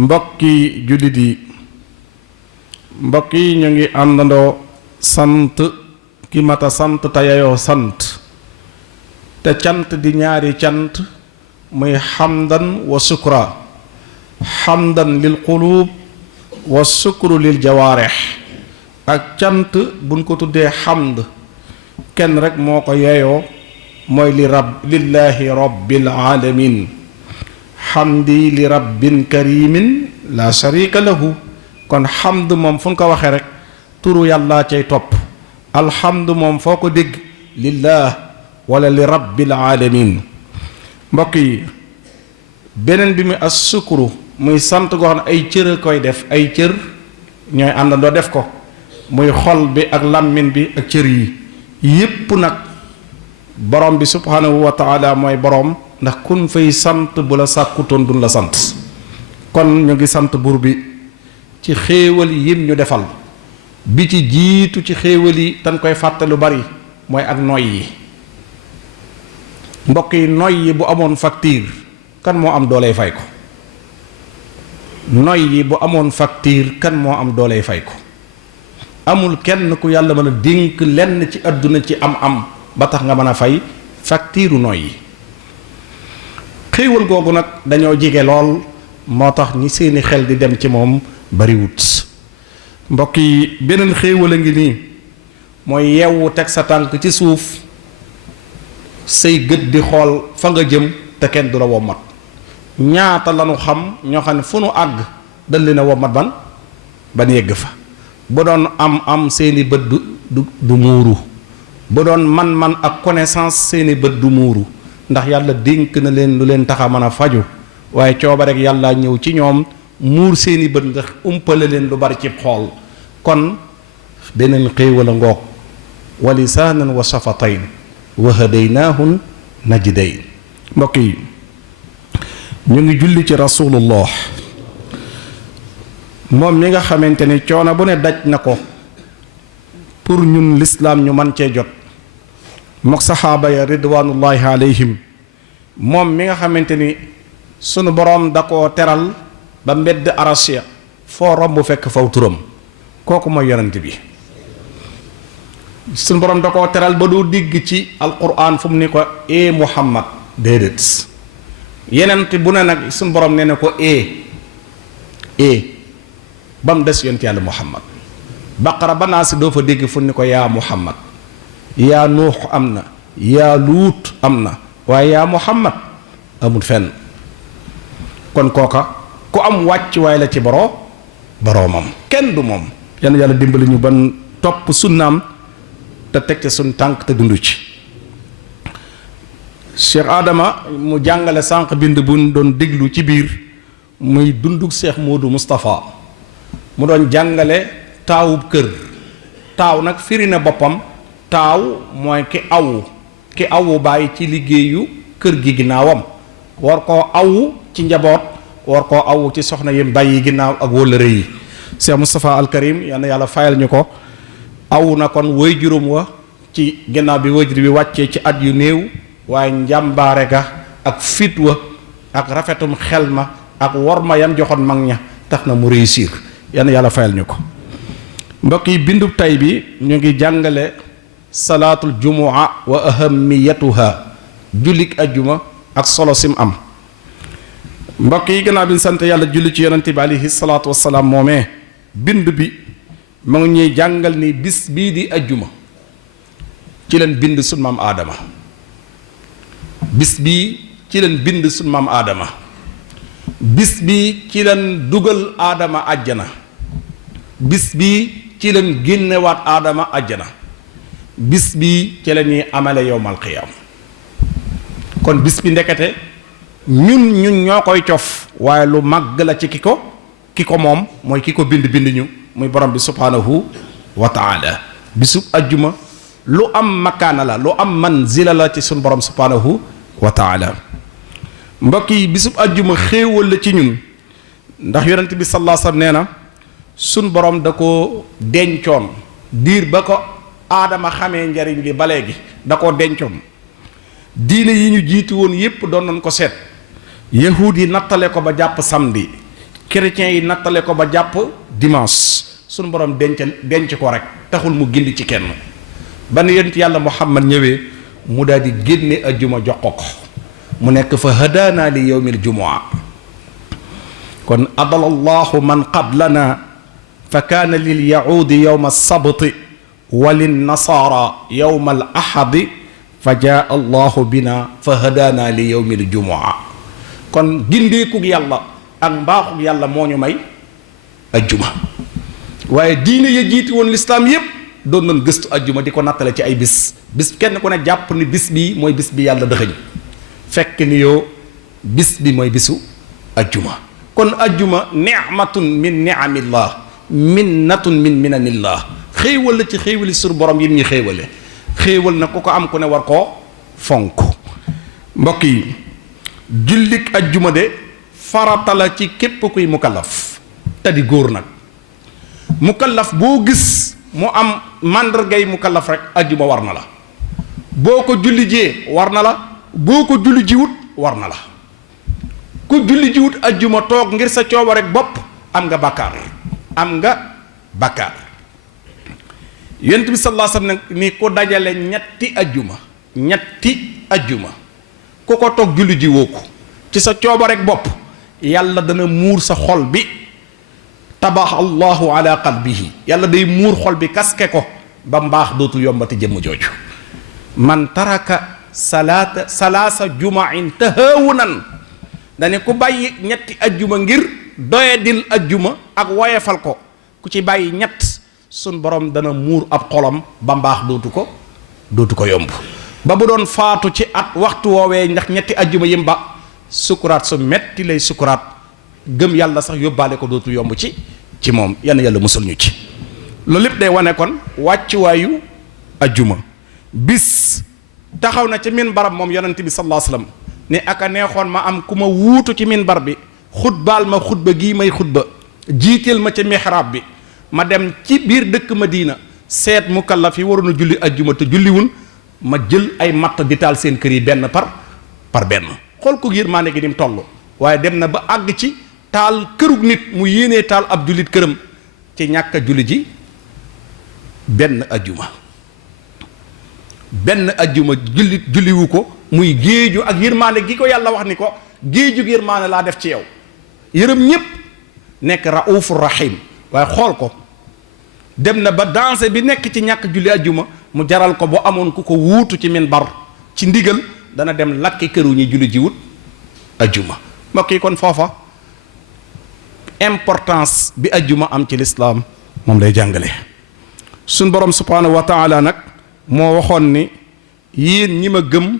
mbokki jullit yi mbokk yi ñu ngi àndandoo sant ki mata sant te yayoo sant te cant di ñaari cant muy xamdan wa sukra xamdan lil qulub wa sukru lil jawaarix ak cant buñ ko tuddee xamd kenn rek moo ko yeyoo mooy lillahi rabbil alamin xamdi li rabbin karimin la sharika lahu kon xamd moom fu ñu ko waxee rek turu yàlla cay topp alxamd moom foo ko dégg lillah wala li rabbil alamin mbokk yi beneen bi muy as sukru muy sant goo xam ne ay cër a koy def ay cër ñooy àndandoo def ko muy xol bi ak làmmiñ bi ak cër yi yépp nag borom bi subhanahu wa taala mooy borom ndax kun fay sant bu la sàkkutoon duñ la sant kon ñu ngi sant buur bi ci xéewal yim ñu defal bi ci jiitu ci xéewal yi dañ koy fàtte lu bari mooy ak noy yi mbokk yi noy yi bu amoon facture kan moo am dooley fay ko noy yi bu amoon facture kan moo am dooley fay ko amul kenn ku yàlla mën a dénk lenn ci àdduna ci am ba tax nga mën a fay facture noy yi xéewal googu nag dañoo jige lool moo tax ñi seeni xel di dem ci moom bariwut mbokk yi beneen xéewal a ngi nii mooy yeewu teg sa tànk ci suuf say gët di xool fa nga jëm te kenn du la wommat ñaata lanu xam ñoo xam ne fu nu àgg dal leen a wommat ban yegg fa bu doon am seeni bët du muuru bu doon man ak connaissance seeni bët du muuru ndax yàlla dénk na leen lu leen tax a mën a faju waaye cooba rek yàlla ñëw ci ñoom muur seeni bët nga umpale leen lu bari ci xool kon beneen xéewal a ngoog wa lisaanan wa shafatayn wa hadaynaahun najdayn mbokk yi ñu ngi julli ci rasulullah moom mi nga xamante ni coono bu ne daj na ko pour ñun lislaam ñu man cee jot mook saxaaba ya ridwanullahi alayhim moom mi nga xamante ni sunu boroom da koo teral ba mbedd arasia foo romb fekk faw turam kooku mooy yonent bi sunu boroom da koo teral ba doo digg ci alquran fu mu ni ko muhammad déedéet yenent bu ne nag sunu boroom nee na ko ba mu des yonent yàlla muhammad baqara ba naa si doo fa dégg fu ni ko yaa muhammad yaa nuux am na yaa luut am na waaye yaa muhammad amul fenn kon kooka ku am wàcc waay la ci boroomam kenn du moom yal na yàlla dimbali ñu ban topp sunnaam te teg ca suñ tànk te dund ci Cheikh Adama mu jàngale sànq bind bu doon déglu ci biir muy dunduk Cheikh Modou Moustapha mu doon jàngale taawub kër taaw nag firi na boppam taaw mooy ki awu bàyyi ci liggéeyu kër gi ginnaawam war koo awu ci njaboot war koo awu ci soxna yim bàyyi ginnaaw ak wóllëre yi Cheikh Moustapha Al Karim yal na yàlla fayal ñu ko awu na kon woy juróom wa ci ginnaaw bi wajur bi wàccee ci at yu néew waaye njàmbaare ga ak fit wa ak rafetum xel ma ak worma yam joxoon mag ña tax na mu réussir yal na yàlla fayal ñu ko mbokk yi bindu tay bi ñu ngi jàngale salaatul jumua wa ahamiyatuha jullik ajjuma ak solo sim am mbokk yi gannaaw bi ñu sant yàlla julli ci yonente bi alayhi salaatu wassalaam moomee bind bi mu ngi ñuy jàngal ni bis bii di ajjuma ci leen bind sun maam aadama bis bii ci leen bind sun maam aadama bis bii ci leen dugal aadama àjjana bis bii ci leen génnewaat aadama àjjana bis bii ci la ñuy amale yowmal qiyaam kon bis bi ndekete ñun ñoo koy cof waaye lu màgg la ci ki ko moom mooy ki ko bind ñu muy borom bi subhanahu wa taala bisub ajjuma lu am makaana la lu am manzila la ci sun borom subhanahu wa taala mbokk yi bisub ajjuma xéewal la ci ñun ndax yonent bi sallallahu alayhi wasallam nee na sun borom da ko dencoon diir ba ko aadama xamee njariñ li ba léegi da koo dencoon diine yi ñu jiitu woon yépp doon nañ ko seet yahuud yi nattale ko ba jàpp samedi chrétiens yi nattale ko ba jàpp dimanche sunu borom denc ko rek taxul mu gindi ci kenn ban yonent yàlla Muhammad ñëwee mu daal di génne ajjuma jox ko mu nekk fa hadaana li yawmil jumua kon adala allahu man qablana fa kaana lil yahuudi yawma sabti wa lin nasaara yawma al ahadi fa jaa allahu bina fa hadaana li yawmil jumua kon gindeekug yàlla ak mbaaxug yàlla moo ñu may ajjuma waaye diine ya jiiti woon lislaam yépp doon nañ gëstu ajjuma di ko nattale ci ay bis kenn ku ne jàpp ni bis bii mooy bis bi yàlla dëxëñ fekk ni yow bis bi mooy bisu ajjuma kon ajjuma ni'matun min ni'amillah minnatun min minanillah xéewal la ci xéewali sur borom yi ñuy xéewal na ku ko am ku ne war koo fonk mbokk yi jullik ajjuma de farata la ci képp kuy mukallaf te di góor nag mukallaf boo gis mu am màndargay mukallaf rek ajjuma war na la boo ko julli jee war na la boo ko julli jiwut war na la ku julli jiwut ajjuma toog ngir sa cooba rek bopp am nga bàkkaar yonent bi sallallahu alayhi wasallam ni ku dajale ñetti ajjuma ku ko toog julli ji woo ko ci sa cooba rek bopp yàlla dana muur sa xol bi tabax allahu ala qalbihi yàlla day muur xol bi kaske ko ba mbaax dootul yombati jëmm jooju man taraka salaasa jumain tahawunan dane ku bàyyi ñetti ajjuma ngir doyadil ajjuma ak woyefal ko ku ci bàyyi ñett sun borom dana muur ab xolam ba mbaax dootu ko yomb ba bu doon faatu ci at waxtu woowee ndax ñetti ajjuma yim ba sukuraat su metti lay sukuraat gëm yàlla sax yóbbaale ko dootul yomb ci moom yàlla musul ñu ci loolu lépp day wane kon wàccuwaayu ajjuma bis taxaw na ci minbar moom yonent bi sallallahu alayhi wasallam ne aka neexoon ma am ku ma wuutu ci minbar bi xutbaal ma xutba gii may xutba jiiteel ma ca mihrab bi ma dem ci biir dëkk Madina seet mukallaf yi waroon a julli ajjuma te julliwun ma jël ay matt di taal seen kër yi benn par benn xool ko giir maa ne gi ni mu toll waaye dem na ba àgg ci taal kërug nit mu yéenee taal ab jullit këram ci ñàkk a julli ji benn ajjuma julliwu ko muy géeju ak yërmaane gi ko yàlla wax ni ko géeju yërmaane laa def ci yow yërëm ñépp nekk raufur rahim waaye xool ko dem na ba dansé bi nekk ci ñàkk julli ajjuma mu jaral ko bu amoon ku ko wuutu ci minbar ci ndigal dana dem lakki këru ñi julli ji wut ajjuma mbokk yi kon foofa importance bi ajjuma am ci lislaam moom lay jàngale suñ borom subhaanahu wa taala nag moo waxoon ni yéen ñi ma gëm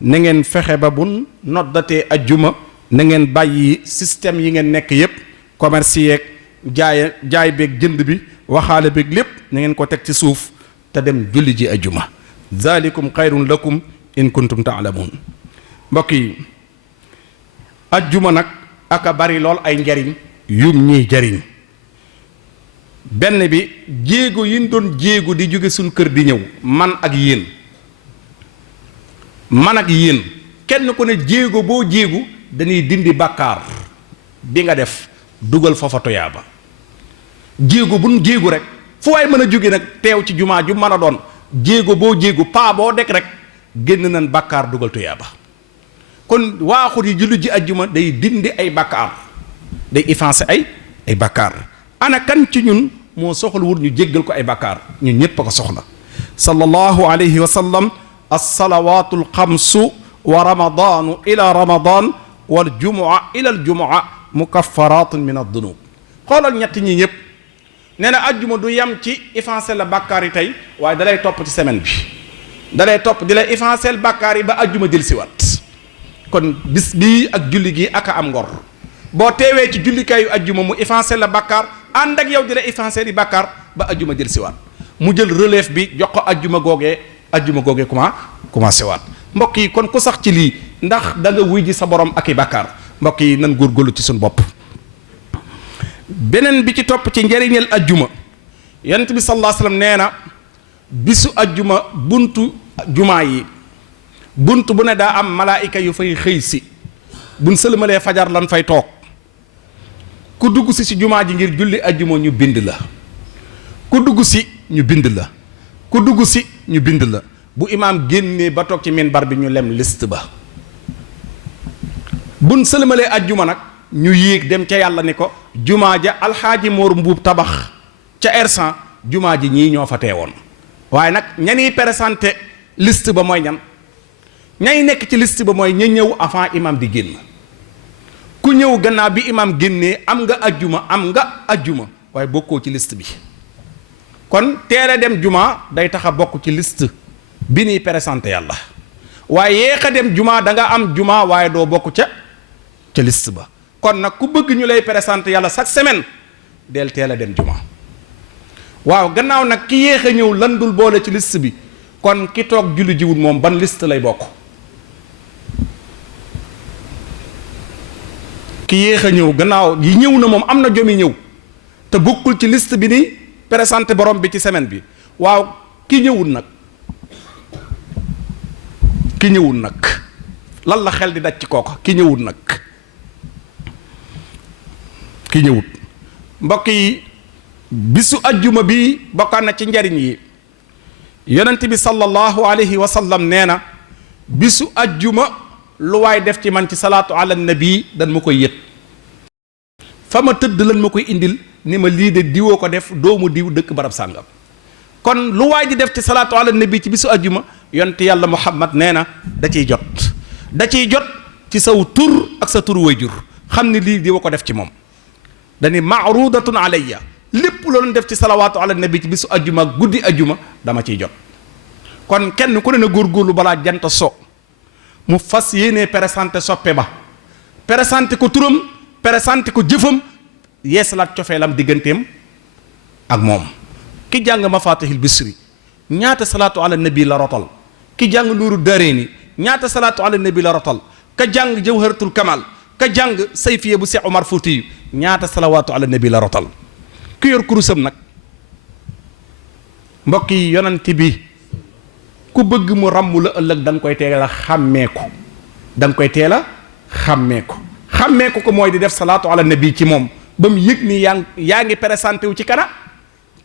na ngeen fexe ba bun noddatee ajjuma na ngeen bàyyi système yi ngeen nekk yépp commerce yeeg jaay beeg jënd bi waxaale beeg lépp na ngeen ko teg ci suuf te dem julli ji ajjuma zalikum xayrun lakum in kuntum taalamun mbokk yi ajjuma nag aka bari lool ay njariñ yum ñiy jariñ benn bi jéego yi ñu doon jéego di jóge suñ kër di ñëw man ak yéen kenn ku ne jéego boo jéegu dañuy dindi bàkkaar bi nga def dugal foofa toyaaba jéego buñ jéegu rek fu waay mën a jóge nag teew ci jumaa ju mën a doon jéego boo jéegu paa boo dekk rek génn nañ bàkkaar dugal toyaaba kon waaxut yi julli ji ajjuma day dindi ay bàkkaar day effacer ay bàkkaar ana kan ci ñun moo soxlawul ñu jéggal ko ay bàkkaar ñun ñépp a ko soxla sallallahu alayhi wa sallam alsalawatu alxamsu wa ramadanu ila ramadan wal jumua ila al jumua mukaffaratun min ad-dunub xoolal ñett ñi ñëpp nee na ajjuma du yem ci effacer la bàkkaar yi tey waaye dalay topp ci semaine bi dalay topp di lay effacer bàkkaar yi ba ajjuma jël si wat kon bis bii ak julli gi ak a am ngor boo teewee ci jullikaayu ajjuma mu effacer la bàkkaar ànd ak yow di la effacer di bàkkaar ba ajjuma jël si waat mu jël relève bi jox ko ajjuma googee commencé waat mbokk yi kon ku sax ci lii ndax da nga wuy ji sa borom ak i bàkkaar mbokk yi nan góorgóorlu ci suñu bopp beneen bi ci topp ci njëriñal ajjuma yonent bi sallallahu alayhi wasallam nee na bisu ajjuma buntu jumaa yi bunt bu ne daa am malaayika yu fay xëy si buñ sëlmalee fajar lan fay toog ku dugg si jumaa ji ngir julli ajjuma ñu bind la, ku dugg si ñu bind la, ku dugg si ñu bind la. bu imaam génnee ba toog ci minbar bi ñu lem liste ba. buñ sëlmalee ajjuma nag ñu yéeg dem ca yàlla ni ko jumaa ja alxaaji Mor Mbuub tabax ca R100 jumaa ji ñii ñoo fa teewoon. waaye nag ñani présenté liste ba mooy ñan, ñay nekk ci liste ba mooy ña ñëw avant imam di génn. ku ñëw gannaaw bi imam génnee am nga ajjuma waaye bokkoo ci liste bi. kon teele dem juma day tax a bokk ci liste bi ñuy présenté yàlla, waaye yéex a dem juma da nga am juma waaye doo bokk ca liste ba. kon nag ku bëgg ñu lay présenté yàlla chaque semaine del teel a dem juma. waaw gannaaw nag ki yéex a ñëw lan dul boole ci liste bi, kon ki toog julli jiwut moom ban liste lay bokk? ki yéex a ñëw gannaaw yi ñëw na moom am na jomi ñëw te bokkul ci liste bi ni présenté borom bi ci semaine bi. waaw ki ñëwul nag lan la xel di daj ci kooka? ki ñëwul mbokk yi, bisu ajjuma bi bokkaan na ci njariñ yi. yonent bi sallallahu alayhi wa sallam nee na bisu ajjuma lu waay def ci man ci salaatu ala nabi dan ma koy yët, fa ma tëdd lan ma koy indil ni ma lii de diwoo ko def, doomu diw dëkk barab sàngam. kon lu waay di def ci salaatu ala nabi ci bisu ajjuma yonent yàlla Muhammad nee na da ciy jot ci saw tur ak sa tur wayjur, xam ni lii diwa ko def ci moom. dani maarudatun alayya, lépp loolu def ci salawaatu ala nabi ci bisu ajjuma ak guddi ajjuma dama ciy jot. kon kenn ku ne na góorgóorlu balaa jant so mu fas yéenee présenté soppe ba, présenté ko turam, présenté ko jëfam, yeesalaat cofeelam digganteem ak moom. ki jàng mafatihil bisri ñaata salaatu ala nabi la rotal, ki jàng nuuru dareeni ñaata salaatu ala nabi la rotal, ka jàng jawharatul kamal, ka jàng sayfiya bu Seex Omar Fuutiyu ñaata salawaatu ala nabi la rotal. ki yor kurusam nag mbokk yi, yonent bi ku bëgg mu ràmm la ëllëg da nga koy teel a xàmmeeku ko mooy di def salaatu ala nabi ci moom ba mu yëg ni yaa ngi présenté wu ci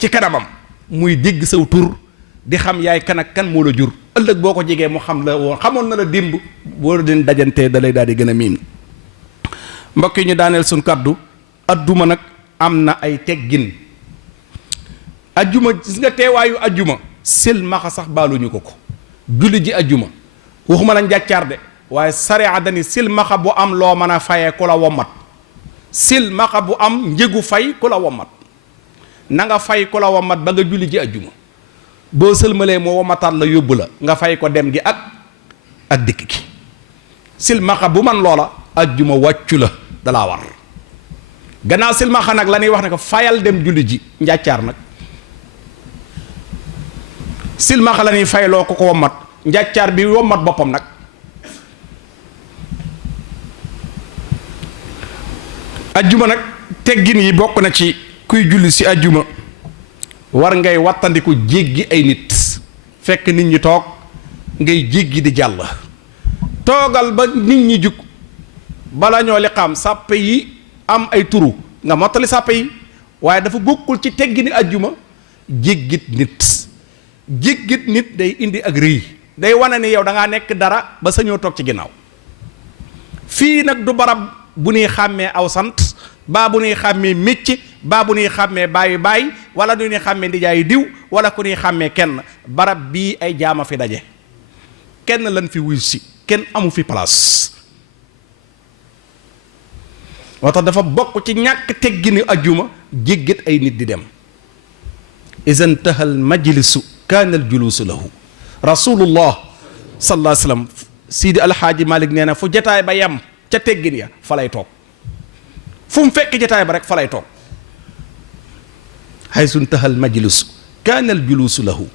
kanamam, muy dégg saw tur di xam yaay kan ak kan moo la jur. ëllëg boo ko jegee mu xam la woon, xamoon na la démb, boo leen dajantee da lay daal di gën a miin. mbokk yi, ñu daaneel suñ kàddu. ajjuma nag am na ay teggin. ajjuma gis nga teewaayu ajjuma silmaxa sax baaluñu ko julli ji ajjuma waxuma la njàccaar de, waaye sariya dani silmaxa bu am loo mën a fayee ku la wommat, silmaxa bu am njëgu fay ku la wommat, na nga fay ku la wommat ba nga julli ji ajjuma. boo sëlmalee moo wommataat la yóbbu la nga fay ko dem gi ak dikk gi. silmaxa bu man loola ajjuma wàccu la, dalaa war. gannaaw silmaxa nag la ñuy wax ne ko fayal dem julli ji. njàccaar nag silmaxa la ñuy fayloo ko wommat, njàccaar bi wommat boppam nag. ajjuma nag teggin yi bokk na ci kuy julli si ajjuma war ngay wattandiku jéggi ay nit, fekk nit ñi toog ngay jéggi di jàll. toogal ba nit ñi jug bala ñoo liqaam sàppe yi am ay turu nga mottali sàppe yi, waaye dafa bokkul ci teggini ajjuma jéggit nit day indi ak rëy, day wane ni yow da ngaa nekk dara ba sañoo toog ci ginnaaw. fii nag du barab bu ñuy xàmmee aw sant, baa bu ñuy xàmmee mécc, baa bu ñuy xàmmee baay wala du ñuy xàmmee ndijaayu diw wala ku ñuy xàmmee kenn. barab bii ay jaama fi daje, kenn lan fi wuy si, kenn amu fi place. moo tax dafa bokk ci ñàkk teggini ajjuma jéggit ay nit di dem. izan tahal majlisu kaanal juluusu lahu. rasulullah sallallahu alayhi wa sallam Sidi Alxaaji Malik nee na fu jataay ba yem ca teggin ya fa lay toog, fu mu fekk jataay ba rek fa lay toog. haysun tahal majlisu kaanal juluusu lahu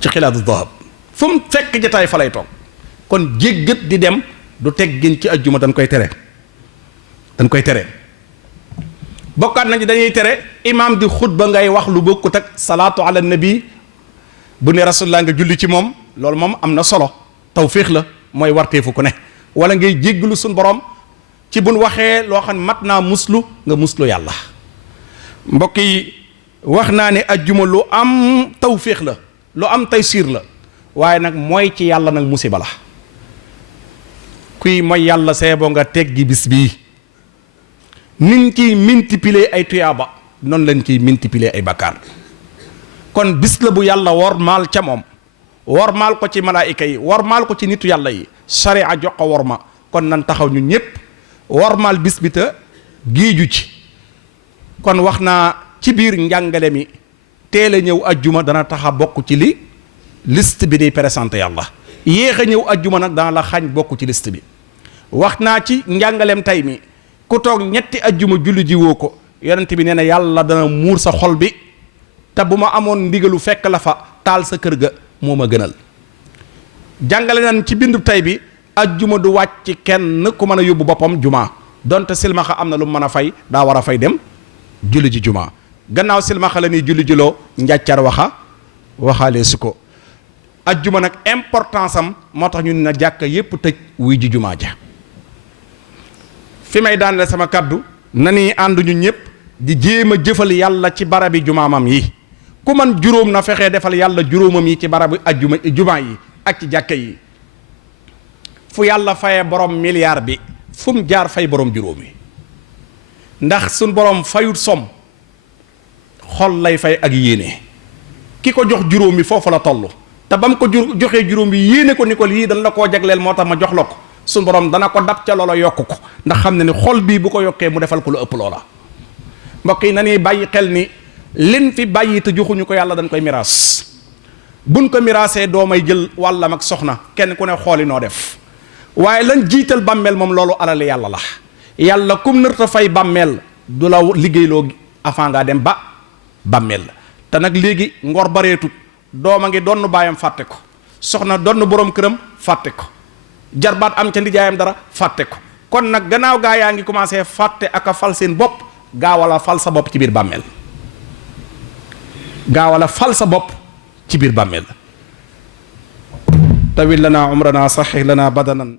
ci xilaatu dahab, fu mu fekk jataay fa lay toog. kon jéggat di dem du teggin ci ajjuma, dañ koy tere. bokkaat nañu dañuy tere imaam di xutba ngay wax lu bokkut ak salaatu ala nabi. bu ne rasulullah nga julli ci moom, loolu moom am na solo, tawfiix la, mooy warteefu ku ne. wala ngay jégglu suñ borom ci buñ waxee loo xam ne mat naa muslu nga muslu yàlla. mbokk yi wax naa ne ajjuma lu am tawféex la, lu am taysiir la, waaye nag mooy ci yàlla nag musiba la. kuy mooy yàlla seeboo nga teggi bis bii. niñ ciy multiplier ay tuyaaba noonu lañ ciy multiplier ay bakkaar. kon bis la bu yàlla wormaal ca moom, wormaal ko ci malaayika yi, wormaal ko ci nitu yàlla yi, sariya jox ko worma. kon nan taxaw ñun ñëpp wormaal bis bi te géeju ci. kon wax naa ci biir njàngale mi teel a ñëw ajjuma dana tax a bokk ci li liste bi di présenté yàlla. yéex a ñëw ajjuma nag dana la xañ bokk ci liste bi. wax naa ci njàngaleem tey mi ku toog ñetti ajjuma julli ji woo ko yonent bi nee na yàlla dana muur sa xol bi, te bu ma amoon ndigalu fekk la fa taal sa kër ga moo ma gënal. jàngale nañ ci bindu tey bi ajjuma du wàcc kenn ku mën a yóbbu boppam juma donte silmaxa am na lu mu mën a fay daa war a fay dem julli ji juma. gannaaw silmaxa la ni julli jiloo njàccar waxaale su ko. ajjuma nag importance am moo tax ñu ne na jàkka yépp tëj wuy ji jumaa ja. fi may daanale sama kaddu na ni ànd ñu ñëpp di jéem a jëfal yàlla ci barabi jumaamam yi. ku man juróom na fexee defal yàlla juróomam yi ci barabi ajjuma jumaa yi ak ci jàkka yi. fu yàlla faye borom milliard bi fu mu jaar fay borom juróom yi, ndax suñ borom fayut som xol lay fay ak yéene. ki ko jox juróom yi foofu la toll, te ba mu ko joxee juróom yi yéene ko ni ko lii dañ la koo jagleel moo tax ma jox la ko. suñ borom dana ko dab ca loola yokk ko, ndax xam ne ni xol bii bu ko yokkee mu defal ko lu ëpp loola. mbokk yi na ñuy bàyyi xel ni lin fi bàyyi te joxuñu ko yàlla dañ koy miraas. buñ ko miraasee doomay jël wàllam ak soxna kenn ku ne xooli noo def. waaye lan jiital bàmmeel moom loolu alali yàlla la. yàlla kum nërta fay bàmmeel du la liggéeyloo avant ngaa dem ba bàmmeel la. te nag léegi ngor bareetut, doom a ngi donn baayam fàtte ko, soxna donn boroom këram fàtte ko, jarbaat am ca ndijaayam dara fàtte ko. kon nag gannaaw gaa yaa ngi commencé fàtte ak a fal seen bopp, gaawala fal sa bopp ci biir bàmmeel. gaawala fal sa bopp ci biir bàmmeel. tawil lana umrana saxix lana badanan